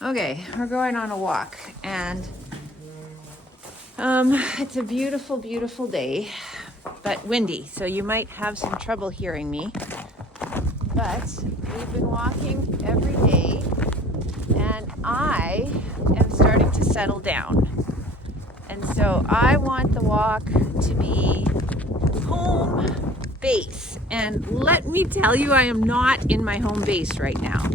Okay, we're going on a walk, and it's a beautiful, beautiful day, but windy, so you might have some trouble hearing me. But we've been walking every day, and I am starting to settle down. And so I want the walk to be home base. And let me tell you, I am not in my home base right now.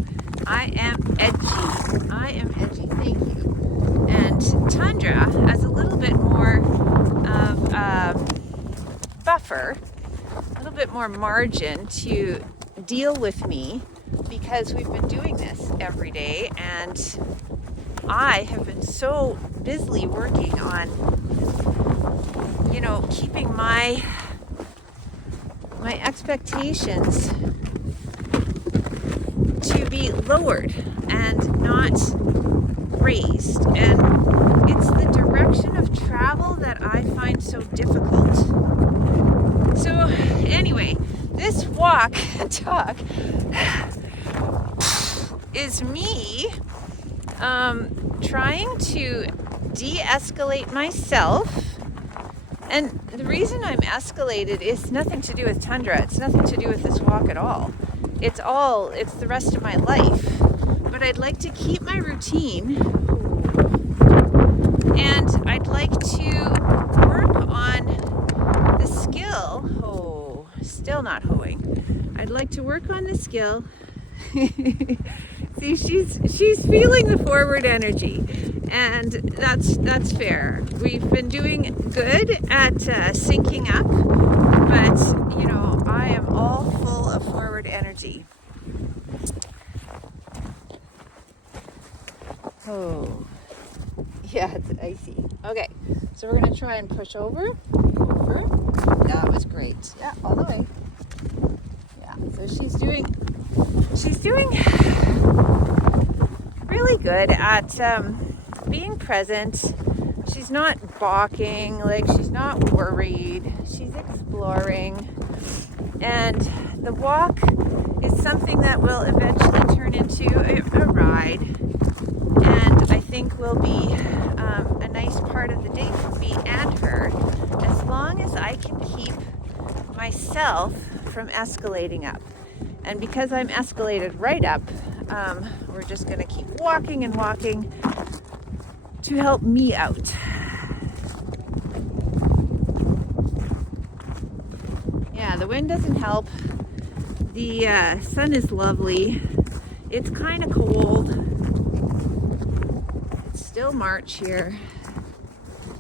I am edgy, thank you. And Tundra has a little bit more of a buffer, a little bit more margin to deal with me because we've been doing this every day, and I have been so busily working on, keeping my expectations to be lowered and not raised. And it's the direction of travel that I find so difficult. So anyway, this walk talk is me trying to de-escalate myself. And the reason I'm escalated is nothing to do with Tundra. It's nothing to do with this walk at all. It's the rest of my life. But I'd like to keep my routine, and I'd like to work on the skill. Oh, still not hoeing. I'd like to work on the skill. See, she's feeling the forward energy, and that's fair. We've been doing good at syncing up, but I am all full of forward energy. Oh, yeah, it's icy. Okay, so we're gonna try and push over. That was great. Yeah, all the way. Yeah, so she's doing really good at being present. She's not balking, she's not worried. She's exploring. And the walk is something that will eventually turn into a ride. And I think will be a nice part of the day for me and her, as long as I can keep myself from escalating up. And because I'm escalated right up, we're just going to keep walking and walking to help me out. Yeah, the wind doesn't help. The sun is lovely. It's kind of cold. It's still March here.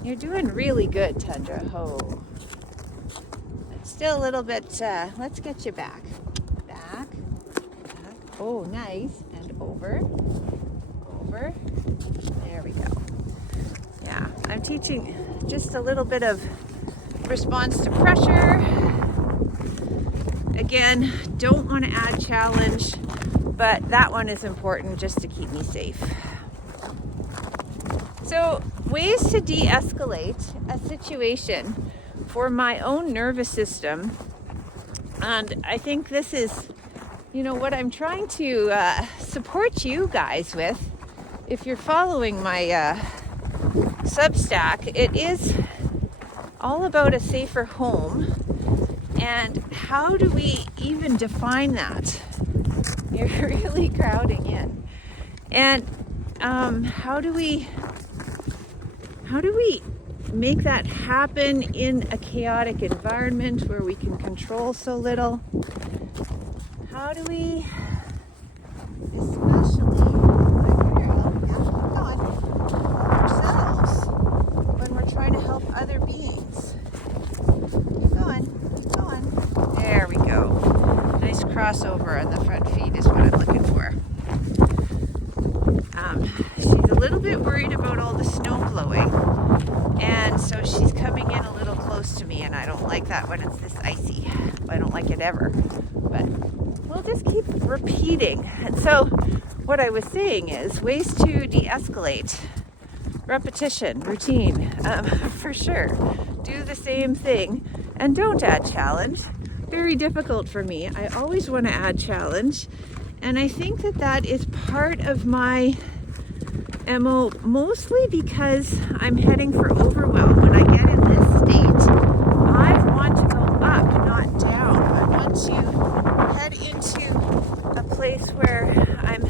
You're doing really good, Tundra. Oh. It's still a little bit, let's get you back. Back. Oh, nice. And over. There we go. Yeah, I'm teaching just a little bit of response to pressure. Again, don't want to add challenge, but that one is important just to keep me safe. So, ways to de-escalate a situation for my own nervous system. And I think this is, what I'm trying to support you guys with. If you're following my Substack, it is all about a safer home. And how do we even define that? You're really crowding in. And how do we make that happen in a chaotic environment where we can control so little? How do we, especially ourselves, when we're trying to help other beings? Keep going. There we go. Nice crossover on the front feet is what I'm looking for. She's a little bit worried about all the snow blowing, and so she's coming in a little close to me, and I don't like that when it's this icy. I don't like it ever, but we'll just keep repeating. And so what I was saying is ways to de-escalate. Repetition, routine, for sure. Do the same thing and don't add challenge. Very difficult for me. I always want to add challenge, and I think that is part of my MO, mostly because I'm heading for overwhelm. When I get in this state, I want to go up, not down. I want to head into a place where I'm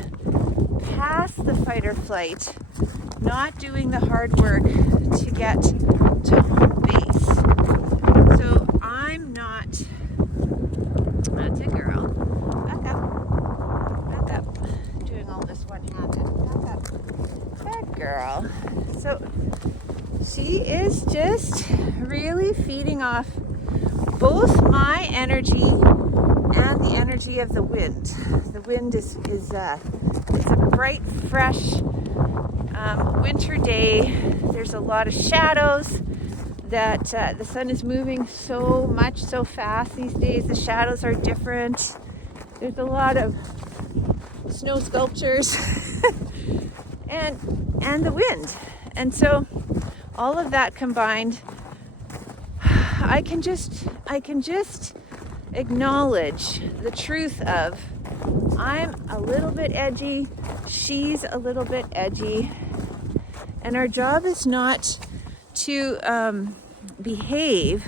past the fight or flight, not doing the hard work to get to home base. So I'm not, that's a girl, back up, doing all this one-handed, back up, that girl. So she is just really feeding off both my energy and the energy of the wind. The wind is it's a bright, fresh winter day. There's a lot of shadows. That the sun is moving so much, so fast these days. The shadows are different. There's a lot of snow sculptures and the wind. And so all of that combined, I can just acknowledge the truth of I'm a little bit edgy, she's a little bit edgy, and our job is not to behave.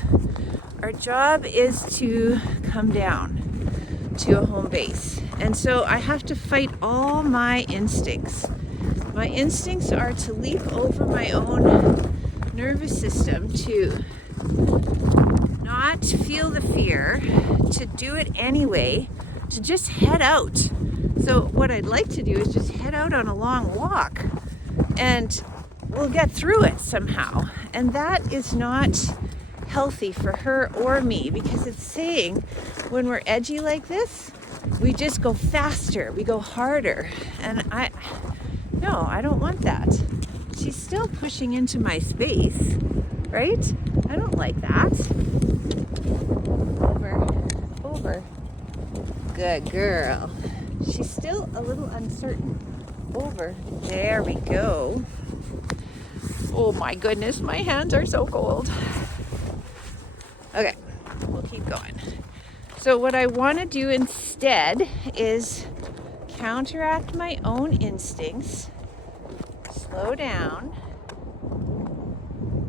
Our job is to come down to a home base. And so I have to fight all my instincts. My instincts are to leap over my own nervous system, to not feel the fear, to do it anyway, to just head out. So what I'd like to do is just head out on a long walk and we'll get through it somehow. And that is not healthy for her or me, because it's saying when we're edgy like this, we just go faster, we go harder. And I don't want that. She's still pushing into my space, right? I don't like that. Over. Good girl. She's still a little uncertain. Over. There we go. Oh my goodness, my hands are so cold. Okay, we'll keep going. So what I want to do instead is counteract my own instincts, slow down,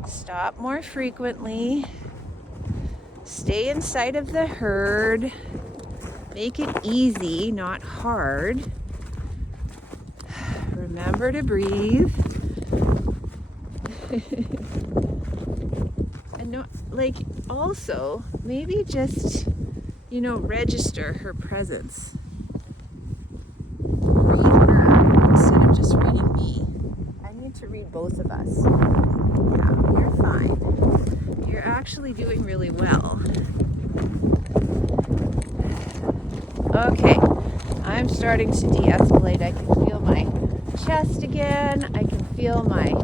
stop more frequently, stay inside of the herd, make it easy, not hard. Remember to breathe. And no, like, also maybe just, register her presence. Read her instead of just reading me. I need to read both of us. Yeah, you're fine. You're actually doing really well. Okay, I'm starting to de-escalate. I can feel my chest again. I can feel my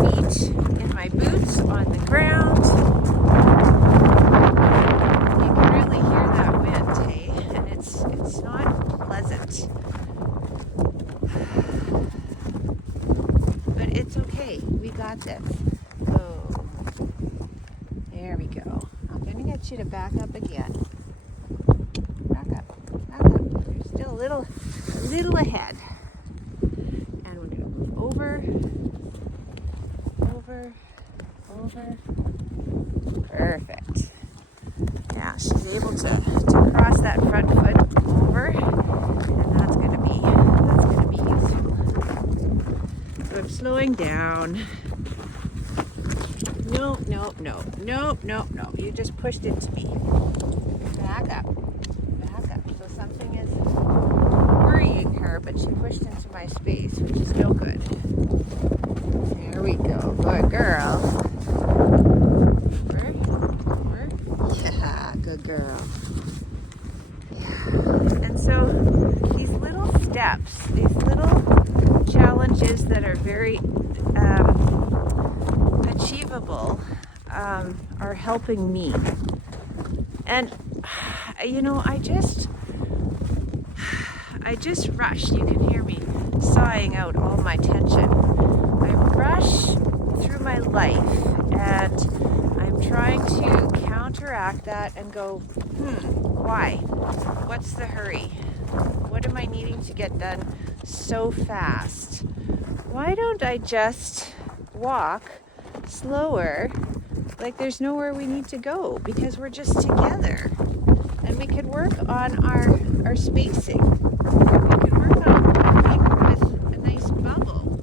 feet in my boots on the ground. You can really hear that wind, hey? And it's not pleasant. But it's okay. We got this. Oh, there we go. I'm gonna get you to back up again. Back up. You're still a little ahead. And we're gonna move over. Perfect. Yeah, she's able to cross that front foot over, and that's gonna be useful. So I'm slowing down. No. You just pushed into me. Back up. So something is worrying her, but she pushed into my space, which is no good. There we go. Good girl. Over. Yeah, good girl. Yeah. And so these little steps, these little challenges that are very achievable are helping me. And I just rush. You can hear me sighing out all my tension. I rush through my life, and I'm trying to counteract that and go, why? What's the hurry? What am I needing to get done so fast. Why don't I just walk slower, like there's nowhere we need to go, because we're just together. And we could work on our spacing. We could work on walking with a nice bubble.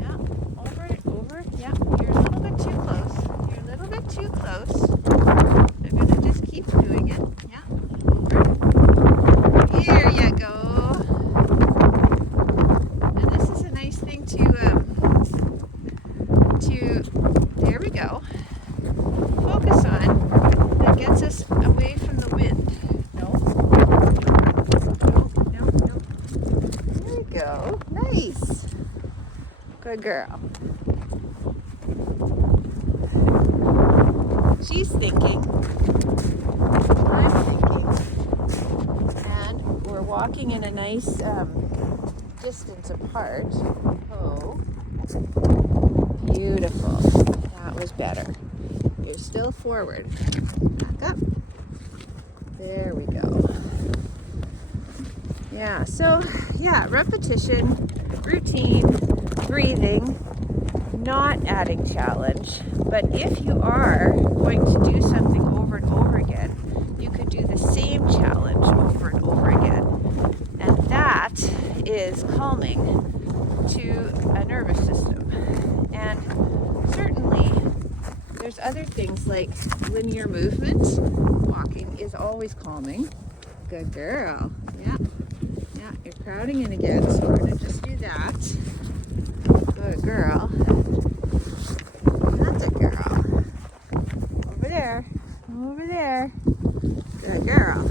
Yeah, over. Yeah, you're a little bit too close. You're a little bit too close. I'm gonna just keep doing it. Yeah, over. Here you go. And this is a nice thing there we go. Focus on that gets us away from the wind. No. There we go. Nice. Good girl. She's thinking. I'm thinking. And we're walking in a nice distance apart. Oh. Beautiful. That was better. You're still forward. Back up. There we go. Yeah, so repetition, routine, breathing, not adding challenge. But if you are going to do something over and over again, you could do the same challenge over and over again. And that is calming to a nervous system. And certainly there's other things like linear movement. Walking is always calming. Good girl. Yeah, you're crowding in again, so we're gonna just do that. Good girl. That's a girl. Over there. Good girl.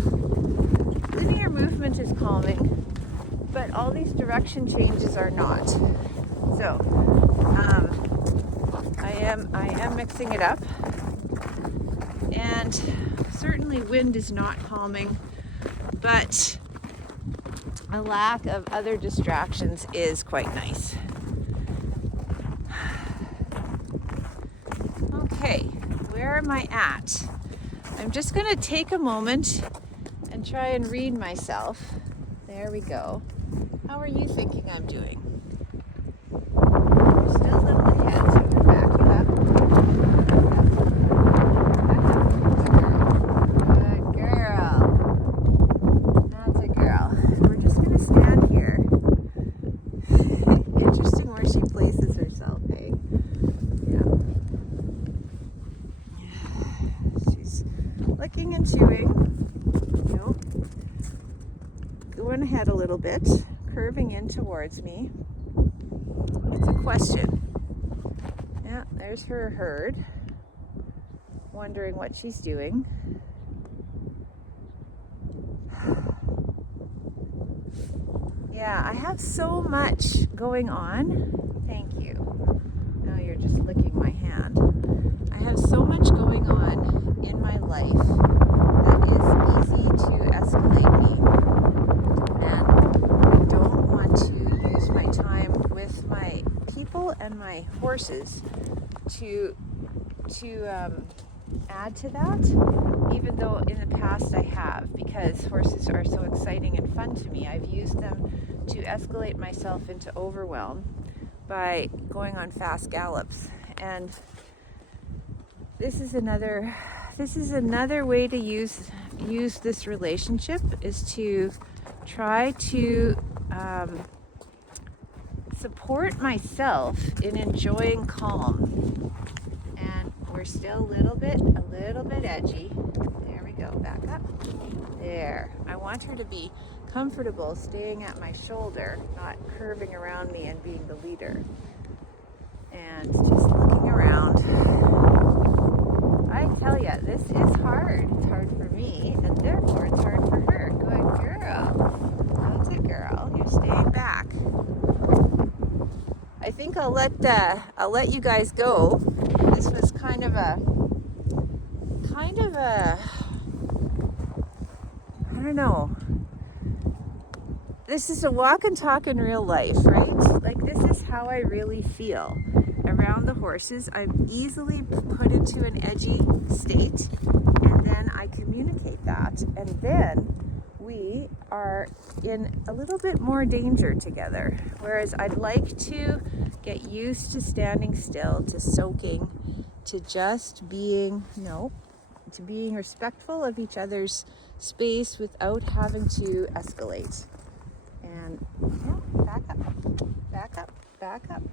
Linear movement is calming, but all these direction changes are not. So, I am mixing it up, and certainly wind is not calming, but a lack of other distractions is quite nice. Okay, where am I at? I'm just going to take a moment and try and read myself. There we go. How are you thinking I'm doing? You're still a little ahead, so I'm going to back you up. Good girl. That's a girl. We're just going to stand here. Interesting where she places herself, eh? Yeah. She's licking and chewing. Nope. Going ahead a little bit, curving in towards me. It's a question. Yeah, there's her herd, wondering what she's doing. Yeah, I have so much going on. Thank you. Now you're just licking my hand. I have so much going on in my life that is easy to escalate me. And I don't want to use my time with my people and my horses to add to that, even though in the past I have, because horses are so exciting and fun to me. I've used them to escalate myself into overwhelm by going on fast gallops. And this is another way to use this relationship, is to try to support myself in enjoying calm. And we're still a little bit edgy. There we go, back up. There. I want her to be comfortable staying at my shoulder, not curving around me and being the leader. And just looking around. I tell you, this is hard. It's hard for me, and therefore it's hard for her. Good girl. That's a girl. You're staying back. I think I'll let you guys go. This was kind of a I don't know. This is a walk and talk in real life, right? Like, this is how I really feel around the horses. I'm easily put into an edgy state, and then I communicate that, and then we are in a little bit more danger together. Whereas I'd like to get used to standing still, to soaking, to just being, to being respectful of each other's space without having to escalate. And back up, back up, back up.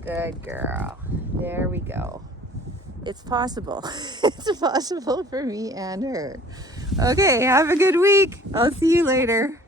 Good girl. There we go. It's possible. It's possible for me and her. Okay, have a good week. I'll see you later.